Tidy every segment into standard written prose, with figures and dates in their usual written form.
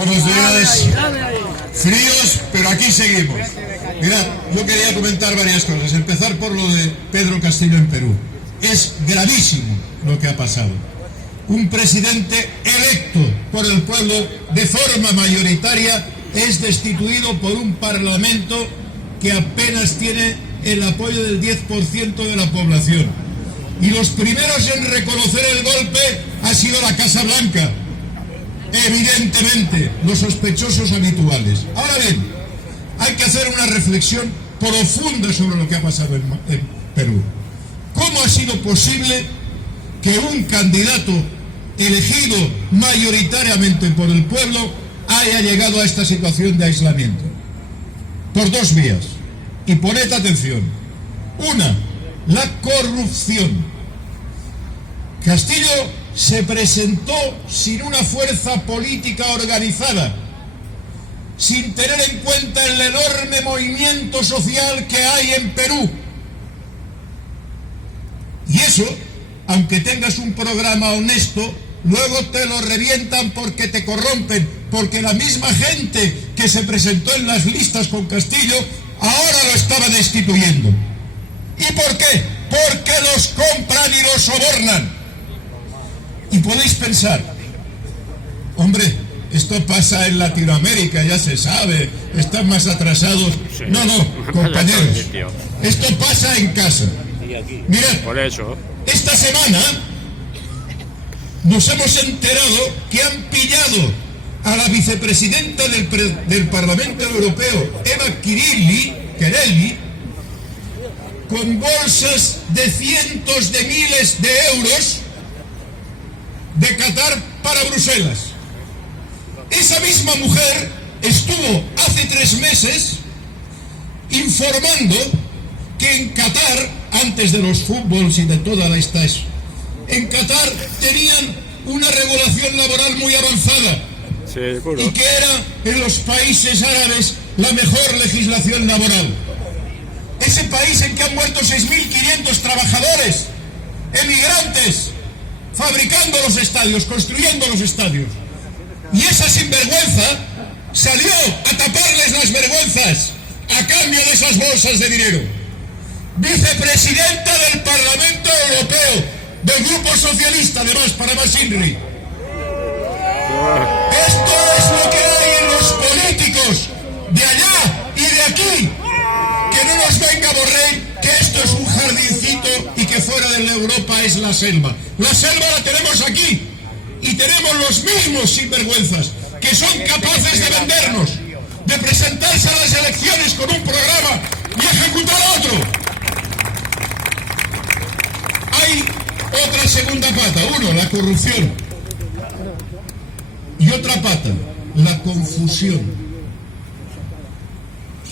Buenos días. Fríos, pero aquí seguimos. Mirad, yo quería comentar varias cosas. Empezar por lo de Pedro Castillo en Perú. Es gravísimo lo que ha pasado. Un presidente electo por el pueblo de forma mayoritaria es destituido por un parlamento que apenas tiene el apoyo del 10% de la población. Y los primeros en reconocer el golpe ha sido la Casa Blanca. Evidentemente, los sospechosos habituales. Ahora bien, hay que hacer una reflexión profunda sobre lo que ha pasado en Perú. ¿Cómo ha sido posible que un candidato elegido mayoritariamente por el pueblo haya llegado a esta situación de aislamiento? Por dos vías. Y poned atención. Una, la corrupción. Castillo se presentó sin una fuerza política organizada, sin tener en cuenta el enorme movimiento social que hay en Perú. Y eso, aunque tengas un programa honesto, luego te lo revientan porque te corrompen, porque la misma gente que se presentó en las listas con Castillo ahora lo estaba destituyendo. ¿Y por qué? Porque los compran y los sobornan. Y podéis pensar, hombre, esto pasa en Latinoamérica, ya se sabe, están más atrasados. No, compañeros, esto pasa en casa. Mirad, esta semana nos hemos enterado que han pillado a la vicepresidenta del Parlamento Europeo, Eva Kaili, con bolsas de cientos de miles de euros de Qatar para Bruselas. Esa misma mujer estuvo hace 3 meses informando que en Qatar, antes de los fútbols y de toda esta en Qatar tenían una regulación laboral muy avanzada, y que era en los países árabes la mejor legislación laboral. Ese país en que han muerto 6.500 trabajadores, emigrantes, fabricando los estadios, construyendo los estadios. Y esa sinvergüenza salió a taparles las vergüenzas a cambio de esas bolsas de dinero. Vicepresidenta del Parlamento Europeo, del Grupo Socialista, además, para más INRI. Esto es lo que hay en los políticos de allá y de aquí. Que no nos venga Borrell, que esto es un jardincito y que fuera de la Europa es la selva. La selva la tenemos aquí y tenemos los mismos sinvergüenzas que son capaces de vendernos, de presentarse a las elecciones con un programa y ejecutar otro. Hay otra segunda pata. Uno, la corrupción. Y otra pata, la confusión.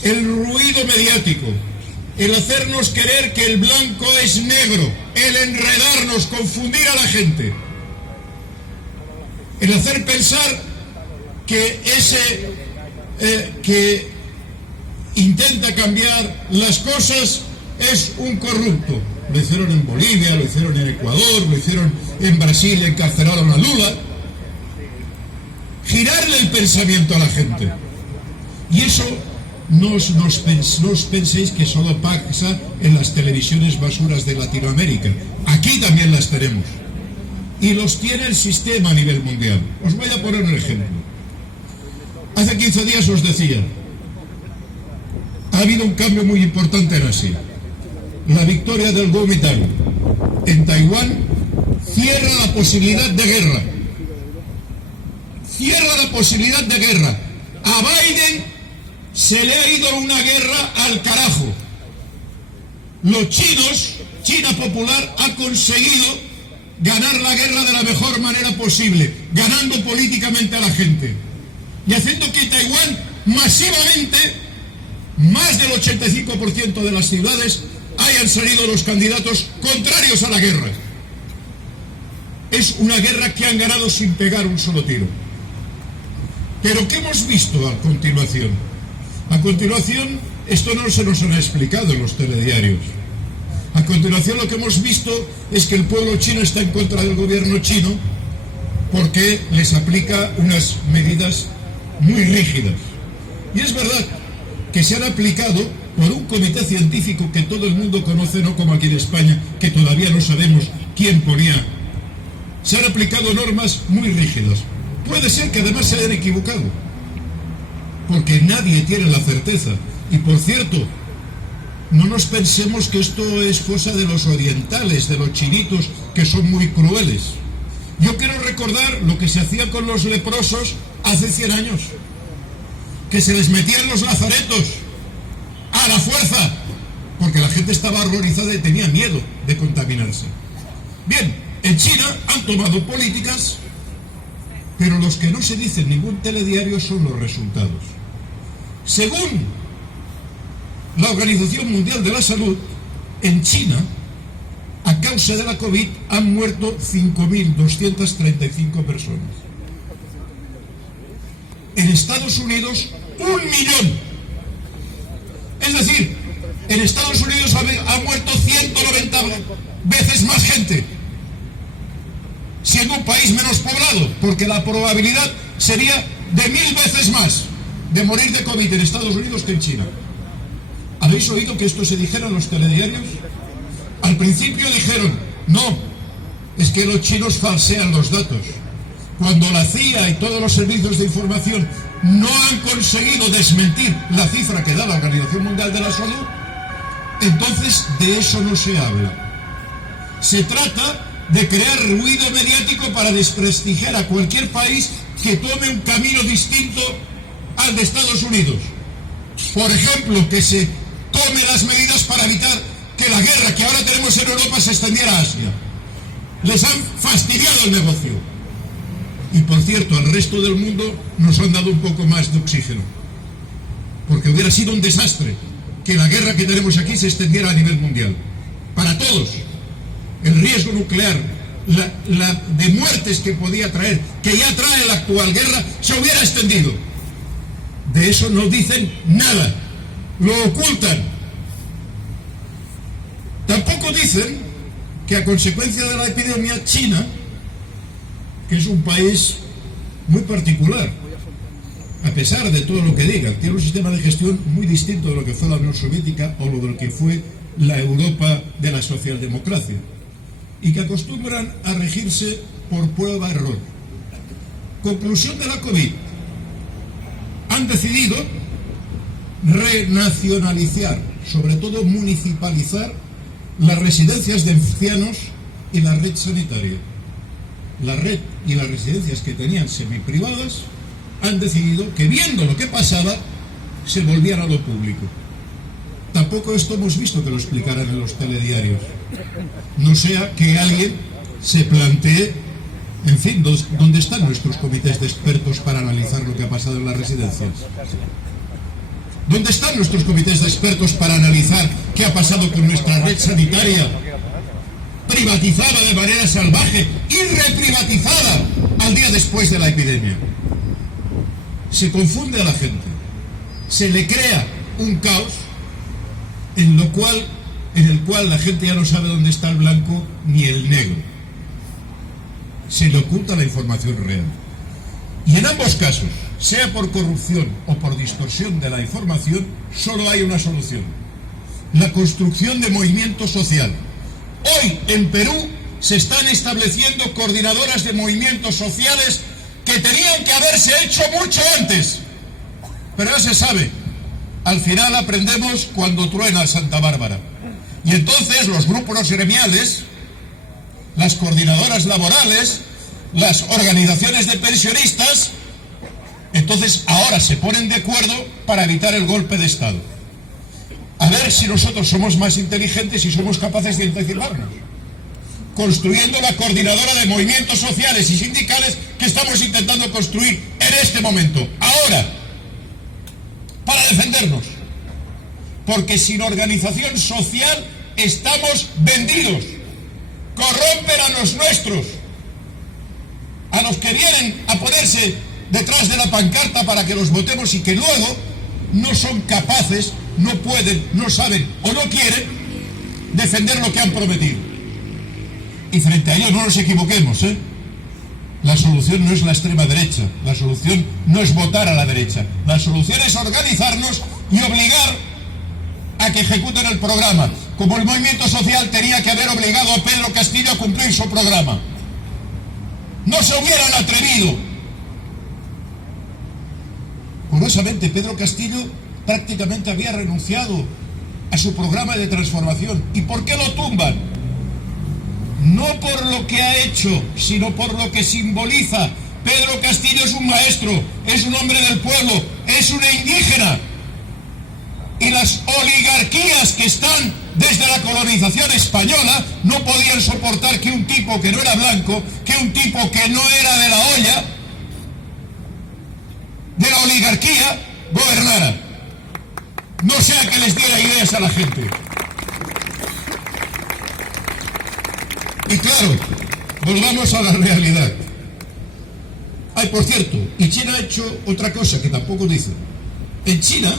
El ruido mediático, el hacernos creer que el blanco es negro, el enredarnos, confundir a la gente, el hacer pensar que ese que intenta cambiar las cosas es un corrupto. Lo hicieron en Bolivia, lo hicieron en Ecuador, lo hicieron en Brasil, encarcelaron a Lula. Girarle el pensamiento a la gente. Y eso no os penséis que solo pasa en las televisiones basuras de Latinoamérica. Aquí también las tenemos. Y los tiene el sistema a nivel mundial. Os voy a poner un ejemplo. Hace 15 días os decía, ha habido un cambio muy importante en Asia. La victoria del Kuomintang en Taiwán cierra la posibilidad de guerra. Cierra la posibilidad de guerra. A Biden se le ha ido una guerra al carajo. Los chinos, China Popular, ha conseguido ganar la guerra de la mejor manera posible, ganando políticamente a la gente y haciendo que Taiwán masivamente, más del 85% de las ciudades, hayan salido los candidatos contrarios a la guerra. Es una guerra que han ganado sin pegar un solo tiro. Pero ¿qué hemos visto a continuación? A continuación, esto no se nos ha explicado en los telediarios. A continuación lo que hemos visto es que el pueblo chino está en contra del gobierno chino porque les aplica unas medidas muy rígidas. Y es verdad que se han aplicado por un comité científico que todo el mundo conoce, no como aquí en España, que todavía no sabemos quién ponía. Se han aplicado normas muy rígidas. Puede ser que además se hayan equivocado, porque nadie tiene la certeza. Y por cierto, no nos pensemos que esto es cosa de los orientales, de los chinitos, que son muy crueles. Yo quiero recordar lo que se hacía con los leprosos hace 100 años, que se les metían los lazaretos a la fuerza, porque la gente estaba horrorizada y tenía miedo de contaminarse. Bien, en China han tomado políticas, pero los que no se dicen en ningún telediario son los resultados. Según la Organización Mundial de la Salud, en China, a causa de la COVID, han muerto 5.235 personas. En Estados Unidos, 1 millón. Es decir, en Estados Unidos ha muerto 190 veces más gente, siendo un país menos poblado, porque la probabilidad sería de 1000 veces más de morir de COVID en Estados Unidos que en China. ¿Habéis oído que esto se dijera en los telediarios? Al principio dijeron, no, es que los chinos falsean los datos. Cuando la CIA y todos los servicios de información no han conseguido desmentir la cifra que da la Organización Mundial de la Salud, entonces de eso no se habla. Se trata de crear ruido mediático para desprestigiar a cualquier país que tome un camino distinto al de Estados Unidos. Por ejemplo, que se tome las medidas para evitar que la guerra que ahora tenemos en Europa se extendiera a Asia. Les han fastidiado el negocio. Y por cierto, al resto del mundo nos han dado un poco más de oxígeno, porque hubiera sido un desastre que la guerra que tenemos aquí se extendiera a nivel mundial. Para todos, el riesgo nuclear, la de muertes que podía traer, que ya trae la actual guerra, se hubiera extendido. De eso no dicen nada, lo ocultan. Tampoco dicen que a consecuencia de la epidemia, China, que es un país muy particular, a pesar de todo lo que digan, tiene un sistema de gestión muy distinto de lo que fue la Unión Soviética o lo que fue la Europa de la socialdemocracia, y que acostumbran a regirse por prueba-error. Conclusión de la COVID: han decidido renacionalizar, sobre todo municipalizar, las residencias de ancianos y la red sanitaria. La red y las residencias que tenían semiprivadas han decidido que, viendo lo que pasaba, se volvían a lo público. Tampoco esto hemos visto que lo explicaran en los telediarios. No sea que alguien se plantee, en fin, ¿dónde están nuestros comités de expertos para analizar lo que ha pasado en las residencias? ¿Dónde están nuestros comités de expertos para analizar qué ha pasado con nuestra red sanitaria, privatizada de manera salvaje y reprivatizada al día después de la epidemia? Se confunde a la gente, se le crea un caos en el cual la gente ya no sabe dónde está el blanco ni el negro. Se le oculta la información real. Y en ambos casos, sea por corrupción o por distorsión de la información, solo hay una solución: la construcción de movimiento social. Hoy en Perú se están estableciendo coordinadoras de movimientos sociales que tenían que haberse hecho mucho antes, pero ya se sabe, al final aprendemos cuando truena Santa Bárbara. Y entonces los grupos gremiales, las coordinadoras laborales, las organizaciones de pensionistas, entonces ahora se ponen de acuerdo para evitar el golpe de Estado. A ver si nosotros somos más inteligentes y somos capaces de anticiparnos, construyendo la coordinadora de movimientos sociales y sindicales que estamos intentando construir en este momento, ahora, para defendernos. Porque sin organización social estamos vendidos. Corrompen a los nuestros, a los que vienen a ponerse detrás de la pancarta para que los votemos y que luego no son capaces, no pueden, no saben o no quieren defender lo que han prometido. Y frente a ello no nos equivoquemos, La solución no es la extrema derecha, la solución no es votar a la derecha, la solución es organizarnos y obligar a que ejecuten el programa, como el movimiento social tenía que haber obligado a Pedro Castillo a cumplir su programa. No se hubieran atrevido. Curiosamente, Pedro Castillo prácticamente había renunciado a su programa de transformación. ¿Y por qué lo tumban? No por lo que ha hecho, sino por lo que simboliza. Pedro Castillo es un maestro, es un hombre del pueblo, es una indígena. Y las oligarquías que están desde la colonización española no podían soportar que un tipo que no era blanco, que un tipo que no era de la olla, de la oligarquía, gobernara. No sea que les diera ideas a la gente. Y claro, volvamos a la realidad. Ay, por cierto, y China ha hecho otra cosa que tampoco dice. En China,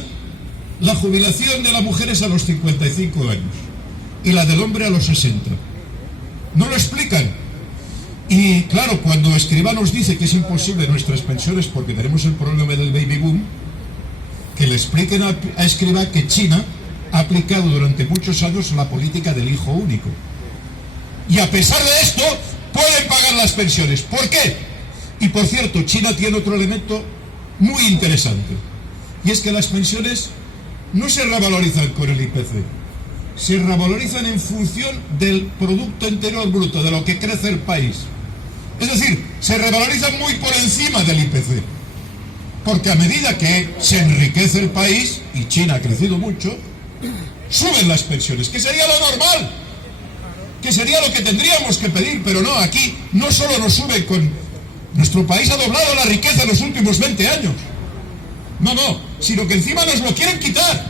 la jubilación de la mujer es a los 55 años y la del hombre a los 60. No lo explican. Y claro, cuando Escrivá nos dice que es imposible nuestras pensiones porque tenemos el problema del baby boom, que le expliquen a Escrivá que China ha aplicado durante muchos años la política del hijo único. Y a pesar de esto, pueden pagar las pensiones. ¿Por qué? Y por cierto, China tiene otro elemento muy interesante. Y es que las pensiones no se revalorizan con el IPC. Se revalorizan en función del Producto Interior Bruto, de lo que crece el país. Es decir, se revalorizan muy por encima del IPC. Porque a medida que se enriquece el país, y China ha crecido mucho, suben las pensiones, que sería lo normal, que sería lo que tendríamos que pedir, pero no, aquí no solo nos suben con... Nuestro país ha doblado la riqueza en los últimos 20 años. No, sino que encima nos lo quieren quitar.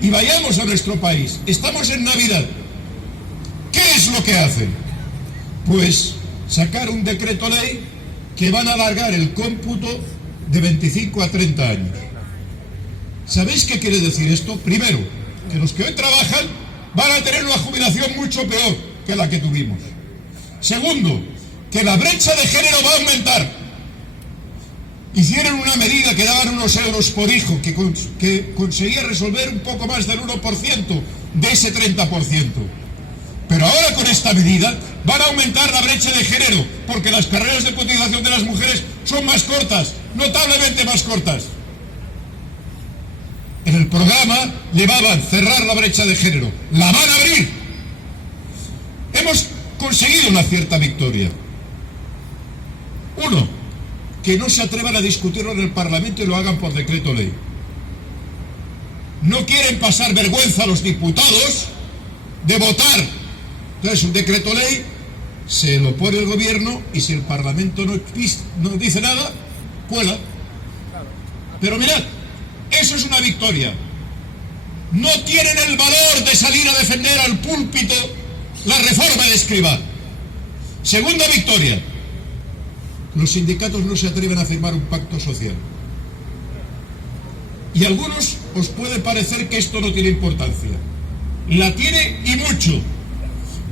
Y vayamos a nuestro país. Estamos en Navidad. ¿Qué es lo que hacen? Pues sacar un decreto ley que van a alargar el cómputo de 25 a 30 años. ¿Sabéis qué quiere decir esto? Primero, que los que hoy trabajan van a tener una jubilación mucho peor que la que tuvimos. Segundo, que la brecha de género va a aumentar. Hicieron una medida que daban unos euros por hijo, que conseguía resolver un poco más del 1% de ese 30%. Pero ahora con esta medida van a aumentar la brecha de género, porque las carreras de cotización de las mujeres son más cortas, notablemente más cortas. En el programa llevaban cerrar la brecha de género, la van a abrir. Hemos conseguido una cierta victoria. Uno, que no se atrevan a discutirlo en el Parlamento y lo hagan por decreto ley. No quieren pasar vergüenza a los diputados de votar. Entonces un decreto ley se lo pone el gobierno y si el Parlamento no dice nada, cuela. Pero mirad, eso es una victoria. No tienen el valor de salir a defender al púlpito la reforma de Escrivá. Segunda victoria. Los sindicatos no se atreven a firmar un pacto social. Y a algunos os puede parecer que esto no tiene importancia. La tiene y mucho.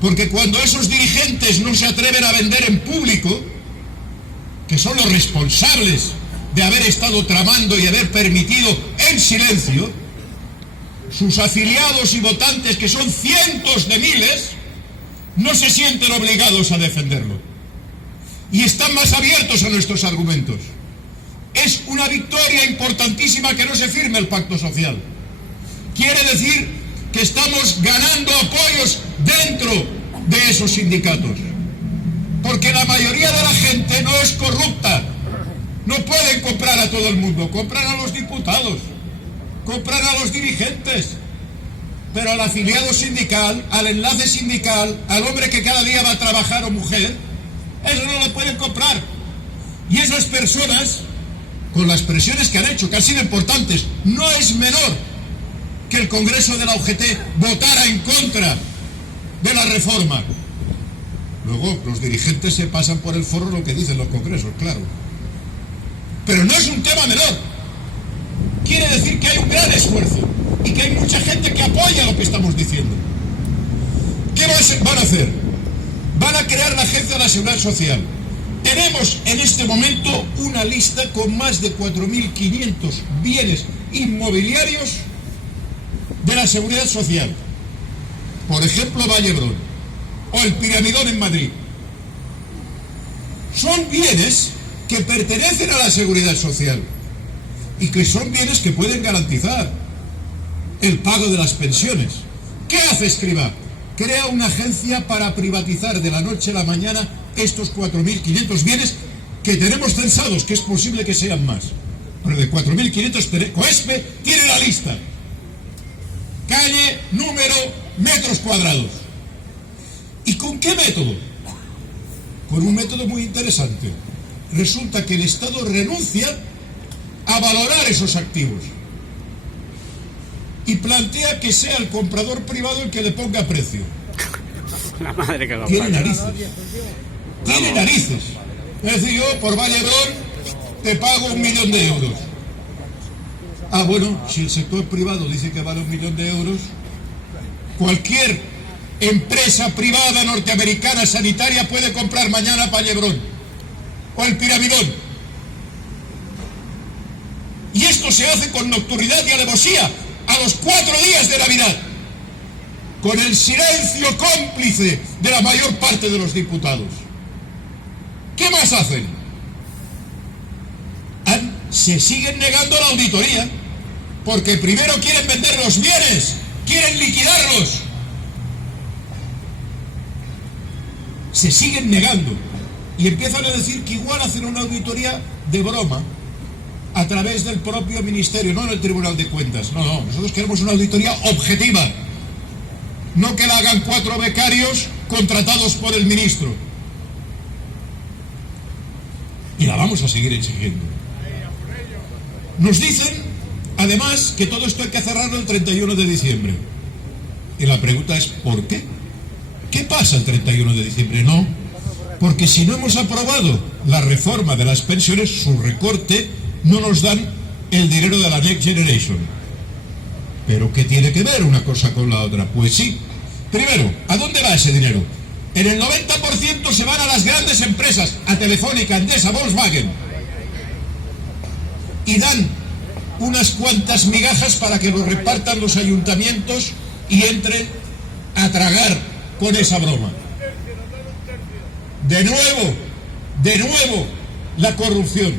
Porque cuando esos dirigentes no se atreven a vender en público, que son los responsables de haber estado tramando y haber permitido en silencio, sus afiliados y votantes, que son cientos de miles, no se sienten obligados a defenderlo. Y están más abiertos a nuestros argumentos. Es una victoria importantísima que no se firme el pacto social. Quiere decir que estamos ganando apoyos dentro de esos sindicatos. Porque la mayoría de la gente no es corrupta. No pueden comprar a todo el mundo. Compran a los diputados, compran a los dirigentes. Pero al afiliado sindical, al enlace sindical, al hombre que cada día va a trabajar o mujer, eso no lo pueden comprar. Y esas personas, con las presiones que han hecho, que han sido importantes, no es menor que el Congreso de la UGT votara en contra de la reforma. Luego, los dirigentes se pasan por el forro lo que dicen los congresos, claro. Pero no es un tema menor. Quiere decir que hay un gran esfuerzo y que hay mucha gente que apoya lo que estamos diciendo. ¿Qué van a hacer? Van a crear la Agencia de la Seguridad Social Tenemos en este momento una lista con más de 4.500 bienes inmobiliarios de la Seguridad Social. Por ejemplo, Vallebrón o el Piramidón en Madrid. Son bienes que pertenecen a la Seguridad Social y que son bienes que pueden garantizar el pago de las pensiones. ¿Qué hace Escrivá? Crea una agencia para privatizar de la noche a la mañana estos 4.500 bienes que tenemos censados, que es posible que sean más. Pero de 4.500, COESPE tiene la lista. Calle, número, metros cuadrados. ¿Y con qué método? Con un método muy interesante. Resulta que el Estado renuncia a valorar esos activos y plantea que sea el comprador privado el que le ponga precio. La madre que lo Tiene parió. narices. Tiene narices. Es decir, yo por Vallebrón te pago 1 millón de euros. Ah, bueno, si el sector privado dice que vale 1 millón de euros, cualquier empresa privada norteamericana sanitaria puede comprar mañana Vallebrón o el Piramidón. Y esto se hace con nocturnidad y alevosía a los 4 días de Navidad, con el silencio cómplice de la mayor parte de los diputados. ¿Qué más hacen? Se siguen negando la auditoría, porque primero quieren vender los bienes, quieren liquidarlos. Se siguen negando y empiezan a decir que igual hacen una auditoría de broma a través del propio ministerio, no en el Tribunal de Cuentas. No, nosotros queremos una auditoría objetiva, no que la hagan 4 becarios contratados por el ministro. Y la vamos a seguir exigiendo. Nos dicen, además, que todo esto hay que cerrarlo el 31 de diciembre. Y la pregunta es, ¿por qué? ¿Qué pasa el 31 de diciembre? No, porque si no hemos aprobado la reforma de las pensiones, su recorte, no nos dan el dinero de la Next Generation. ¿Pero qué tiene que ver una cosa con la otra? Pues sí. Primero, ¿a dónde va ese dinero? En el 90% se van a las grandes empresas, a Telefónica, Endesa, Volkswagen. Y dan unas cuantas migajas para que lo repartan los ayuntamientos y entren a tragar con esa broma. De nuevo, la corrupción.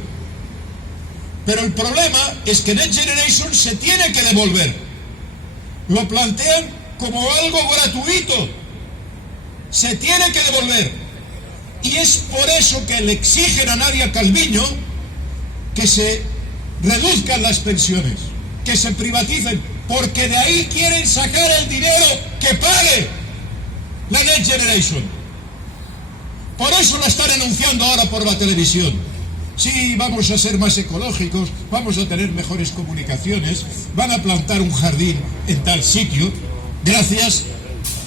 Pero el problema es que Next Generation se tiene que devolver. Lo plantean como algo gratuito. Se tiene que devolver. Y es por eso que le exigen a Nadia Calviño que se reduzcan las pensiones, que se privaticen, porque de ahí quieren sacar el dinero que pague la Next Generation. Por eso la están anunciando ahora por la televisión. Sí, vamos a ser más ecológicos, vamos a tener mejores comunicaciones, van a plantar un jardín en tal sitio, gracias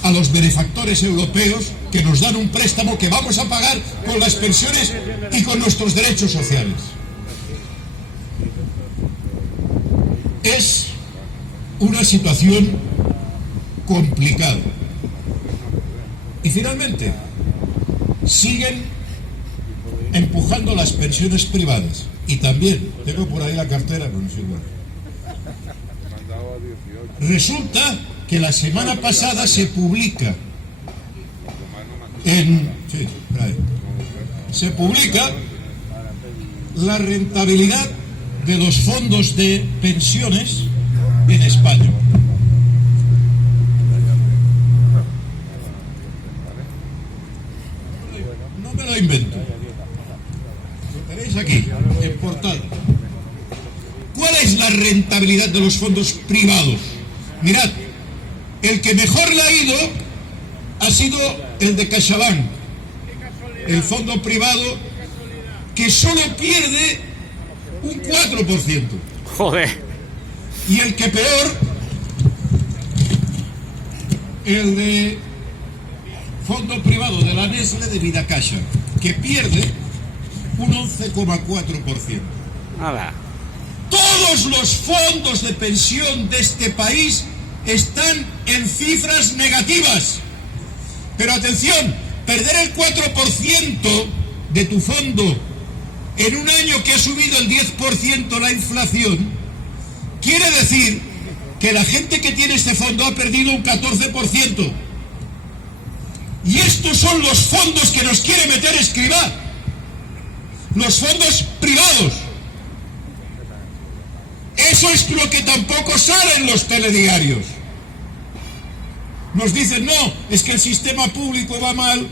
a los benefactores europeos que nos dan un préstamo que vamos a pagar con las pensiones y con nuestros derechos sociales. Es una situación complicada. Y finalmente, siguen empujando las pensiones privadas. Y también, tengo por ahí la cartera, no es igual. Resulta que la semana pasada se publica la rentabilidad de los fondos de pensiones en España. No me lo invento. Lo tenéis aquí, en portada. ¿Cuál es la rentabilidad de los fondos privados? Mirad, el que mejor le ha ido ha sido el de CaixaBank, el fondo privado que solo pierde un 4%. Joder. Y el que peor, el de fondo privado de la Nestlé de Vidacaixa, que pierde un 11,4%. Nada. Todos los fondos de pensión de este país están en cifras negativas. Pero atención, perder el 4% de tu fondo en un año que ha subido el 10% la inflación, quiere decir que la gente que tiene este fondo ha perdido un 14%. Y estos son los fondos que nos quiere meter Escrivá, los fondos privados. Eso es lo que tampoco sale en los telediarios. Nos dicen, no, es que el sistema público va mal,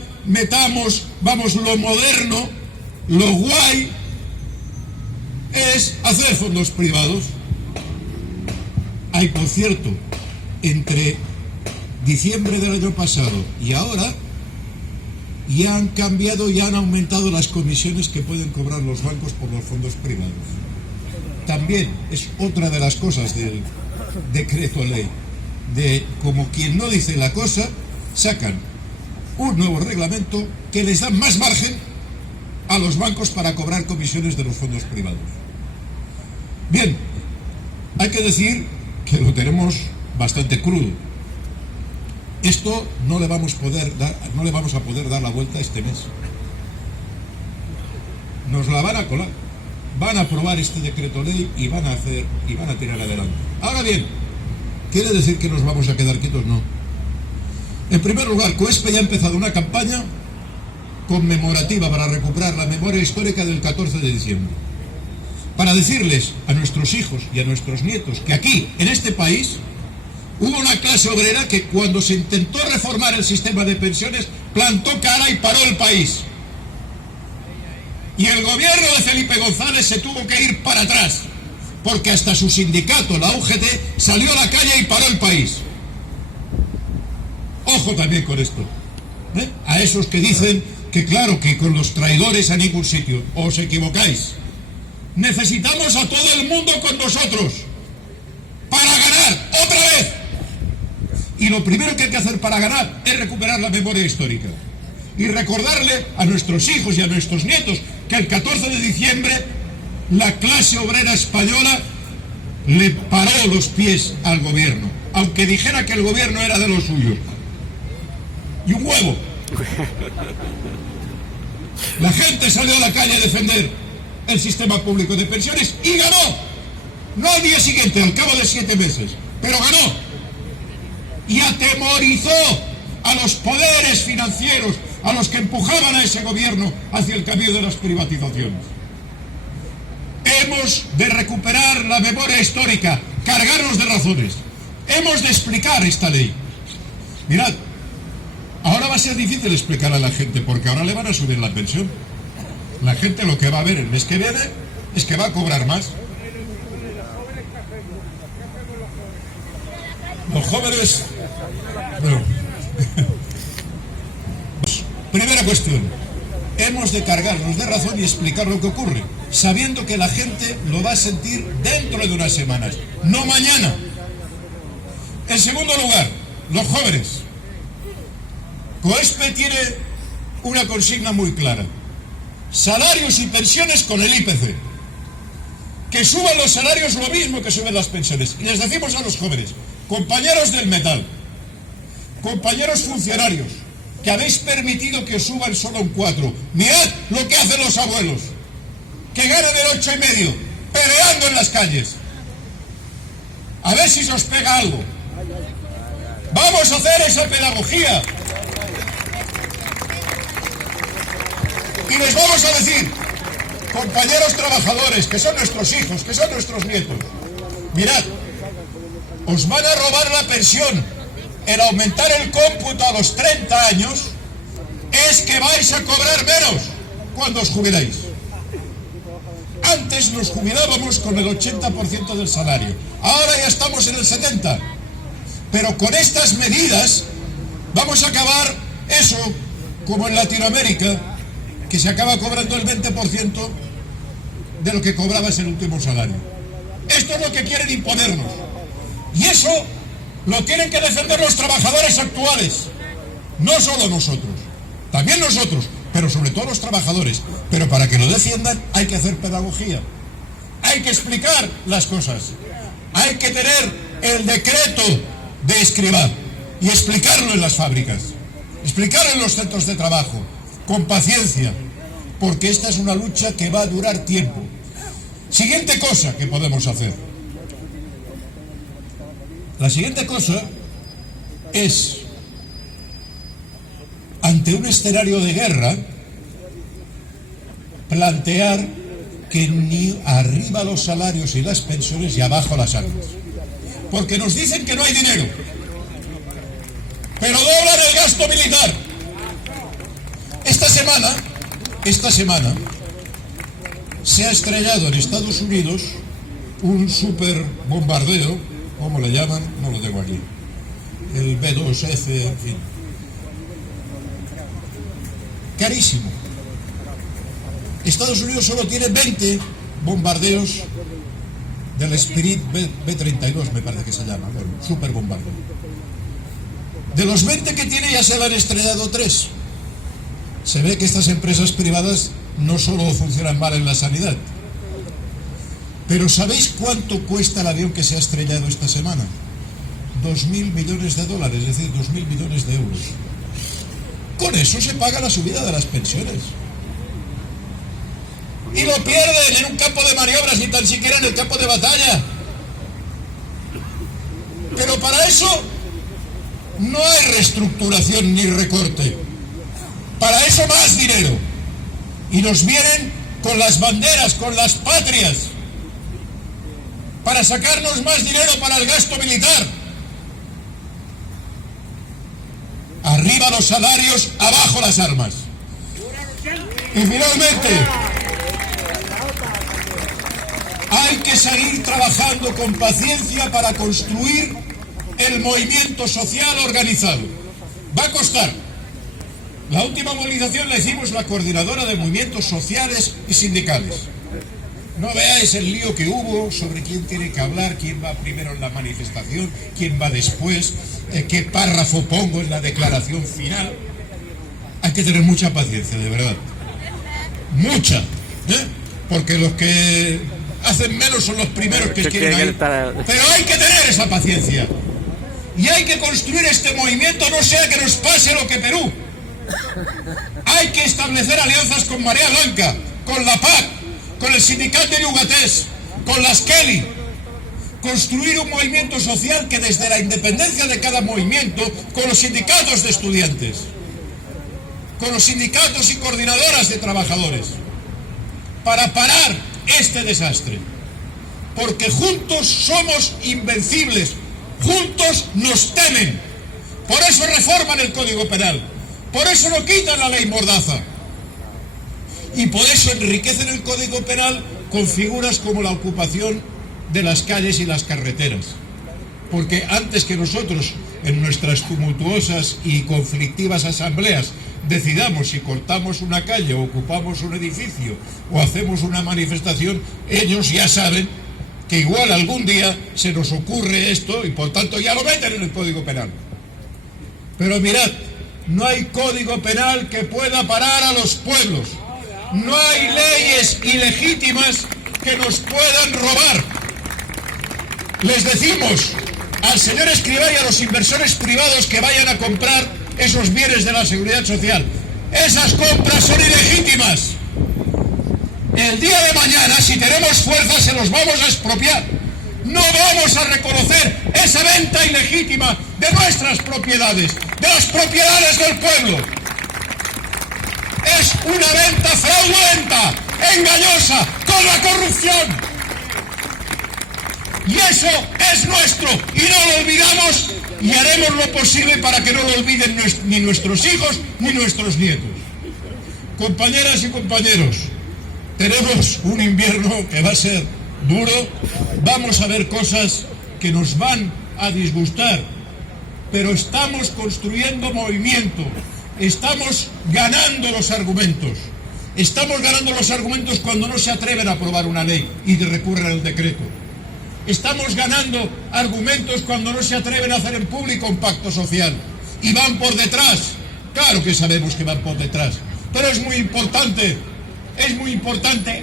vamos, lo moderno, lo guay es hacer fondos privados. Hay, por cierto, entre diciembre del año pasado y ahora, ya han cambiado y han aumentado las comisiones que pueden cobrar los bancos por los fondos privados. También es otra de las cosas del decreto ley, de como quien no dice la cosa, sacan un nuevo reglamento que les da más margen a los bancos para cobrar comisiones de los fondos privados. Bien, hay que decir que lo tenemos bastante crudo. Esto no le vamos a poder dar la vuelta este mes. Nos la van a colar. Van a aprobar este decreto ley y van a tirar adelante. Ahora bien, ¿quiere decir que nos vamos a quedar quietos? No. En primer lugar, COESPE ya ha empezado una campaña conmemorativa para recuperar la memoria histórica del 14 de diciembre. Para decirles a nuestros hijos y a nuestros nietos que aquí, en este país, hubo una clase obrera que cuando se intentó reformar el sistema de pensiones, plantó cara y paró el país. Y el gobierno de Felipe González se tuvo que ir para atrás, porque hasta su sindicato, la UGT, salió a la calle y paró el país. Ojo también con esto. A esos que dicen que claro, que con los traidores a ningún sitio. Os equivocáis. Necesitamos a todo el mundo con nosotros para ganar otra vez. Y lo primero que hay que hacer para ganar es recuperar la memoria histórica y recordarle a nuestros hijos y a nuestros nietos que el 14 de diciembre la clase obrera española le paró los pies al gobierno, aunque dijera que el gobierno era de los suyos. Y un huevo. La gente salió a la calle a defender el sistema público de pensiones y ganó. No al día siguiente, al cabo de 7 meses, pero ganó. Y atemorizó a los poderes financieros, a los que empujaban a ese gobierno hacia el camino de las privatizaciones. Hemos de recuperar la memoria histórica, cargarnos de razones. Hemos de explicar esta ley. Mirad, ahora va a ser difícil explicar a la gente, porque ahora le van a subir la pensión. La gente lo que va a ver el mes que viene es que va a cobrar más. Los jóvenes... Bueno. Primera cuestión. Hemos de cargarnos de razón y explicar lo que ocurre, sabiendo que la gente lo va a sentir dentro de unas semanas, no mañana. En segundo lugar, los jóvenes. COESPE tiene una consigna muy clara: salarios y pensiones con el IPC. Que suban los salarios lo mismo que suben las pensiones. Y les decimos a los jóvenes, compañeros del metal, compañeros funcionarios, que habéis permitido que suban solo un 4. Mirad lo que hacen los abuelos, que ganan el 8,5, peleando en las calles. A ver si se os pega algo. Vamos a hacer esa pedagogía. Y les vamos a decir, compañeros trabajadores, que son nuestros hijos, que son nuestros nietos, mirad, os van a robar la pensión. El aumentar el cómputo a los 30 años es que vais a cobrar menos cuando os jubiláis. Antes nos jubilábamos con el 80% del salario, ahora ya estamos en el 70%. Pero con estas medidas vamos a acabar eso, como en Latinoamérica, que se acaba cobrando el 20% de lo que cobrabas en el último salario. Esto es lo que quieren imponernos. Y eso lo tienen que defender los trabajadores actuales. No solo nosotros, también nosotros, pero sobre todo los trabajadores. Pero para que lo defiendan hay que hacer pedagogía. Hay que explicar las cosas. Hay que tener el decreto de Escrivá y explicarlo en las fábricas, explicarlo en los centros de trabajo, con paciencia, porque esta es una lucha que va a durar tiempo. Siguiente cosa que podemos hacer. La siguiente cosa es, ante un escenario de guerra, plantear que ni arriba los salarios y las pensiones y abajo las armas. Porque nos dicen que no hay dinero, pero doblan el gasto militar. Esta semana se ha estrellado en Estados Unidos un super bombardeo, ¿cómo le llaman? No lo tengo aquí. El B-2F, en fin. Carísimo. Estados Unidos solo tiene 20 bombardeos del Spirit B-32, me parece que se llama, bueno, super bombardeo. De los 20 que tiene ya se le han estrellado 3. Se ve que estas empresas privadas no solo funcionan mal en la sanidad. Pero ¿sabéis cuánto cuesta el avión que se ha estrellado esta semana? 2.000 millones de dólares, es decir, 2.000 millones de euros. Con eso se paga la subida de las pensiones. Y lo pierden en un campo de maniobras, ni tan siquiera en el campo de batalla. Pero para eso no hay reestructuración ni recorte. Para eso más dinero. Y nos vienen con las banderas, con las patrias, para sacarnos más dinero para el gasto militar. Arriba los salarios, abajo las armas. Y finalmente, hay que seguir trabajando con paciencia para construir el movimiento social organizado. Va a costar. La última movilización la hicimos la coordinadora de movimientos sociales y sindicales. No veáis el lío que hubo sobre quién tiene que hablar, quién va primero en la manifestación, quién va después, qué párrafo pongo en la declaración final. Hay que tener mucha paciencia, de verdad. Mucha. Porque los que hacen menos son los primeros que quieren ir. Pero hay que tener esa paciencia. Y hay que construir este movimiento, no sea que nos pase lo que Perú. Hay que establecer alianzas con Marea Blanca, con la PAC, con el sindicato de Yugatés, con las Kelly. Construir un movimiento social que desde la independencia de cada movimiento, con los sindicatos de estudiantes, con los sindicatos y coordinadoras de trabajadores, para parar este desastre. Porque juntos somos invencibles, juntos nos temen. Por eso reforman el Código Penal. Por eso no quitan la ley Mordaza. Y por eso enriquecen el Código Penal con figuras como la ocupación de las calles y las carreteras. Porque antes que nosotros, en nuestras tumultuosas y conflictivas asambleas, decidamos si cortamos una calle o ocupamos un edificio o hacemos una manifestación, ellos ya saben que igual algún día se nos ocurre esto y por tanto ya lo meten en el Código Penal. Pero mirad, no hay código penal que pueda parar a los pueblos. No hay leyes ilegítimas que nos puedan robar. Les decimos al señor Escrivá y a los inversores privados que vayan a comprar esos bienes de la Seguridad Social: esas compras son ilegítimas. El día de mañana, si tenemos fuerza, se los vamos a expropiar. No vamos a reconocer esa venta ilegítima de nuestras propiedades, de las propiedades del pueblo. Es una venta fraudulenta, engañosa, con la corrupción. Y eso es nuestro, y no lo olvidamos, y haremos lo posible para que no lo olviden ni nuestros hijos ni nuestros nietos. Compañeras y compañeros, tenemos un invierno que va a ser duro, vamos a ver cosas que nos van a disgustar, pero estamos construyendo movimiento, estamos ganando los argumentos. Estamos ganando los argumentos cuando no se atreven a aprobar una ley y recurren al decreto. Estamos ganando argumentos cuando no se atreven a hacer en público un pacto social y van por detrás. Claro que sabemos que van por detrás, pero es muy importante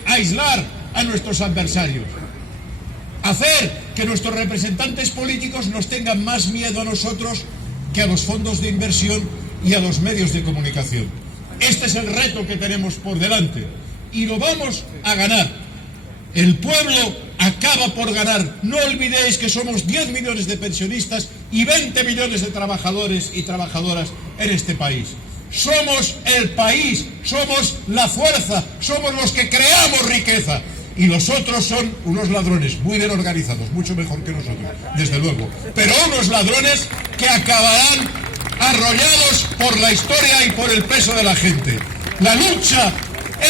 aislar a nuestros adversarios, hacer que nuestros representantes políticos nos tengan más miedo a nosotros que a los fondos de inversión y a los medios de comunicación. Este es el reto que tenemos por delante y lo vamos a ganar. El pueblo acaba por ganar. No olvidéis que somos 10 millones de pensionistas y 20 millones de trabajadores y trabajadoras en este país. Somos el país, somos la fuerza, somos los que creamos riqueza. Y los otros son unos ladrones muy bien organizados, mucho mejor que nosotros, desde luego. Pero unos ladrones que acabarán arrollados por la historia y por el peso de la gente. La lucha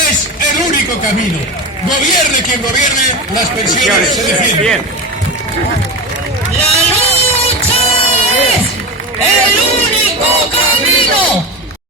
es el único camino. Gobierne quien gobierne, las pensiones se defienden. Bien. La lucha es el único camino.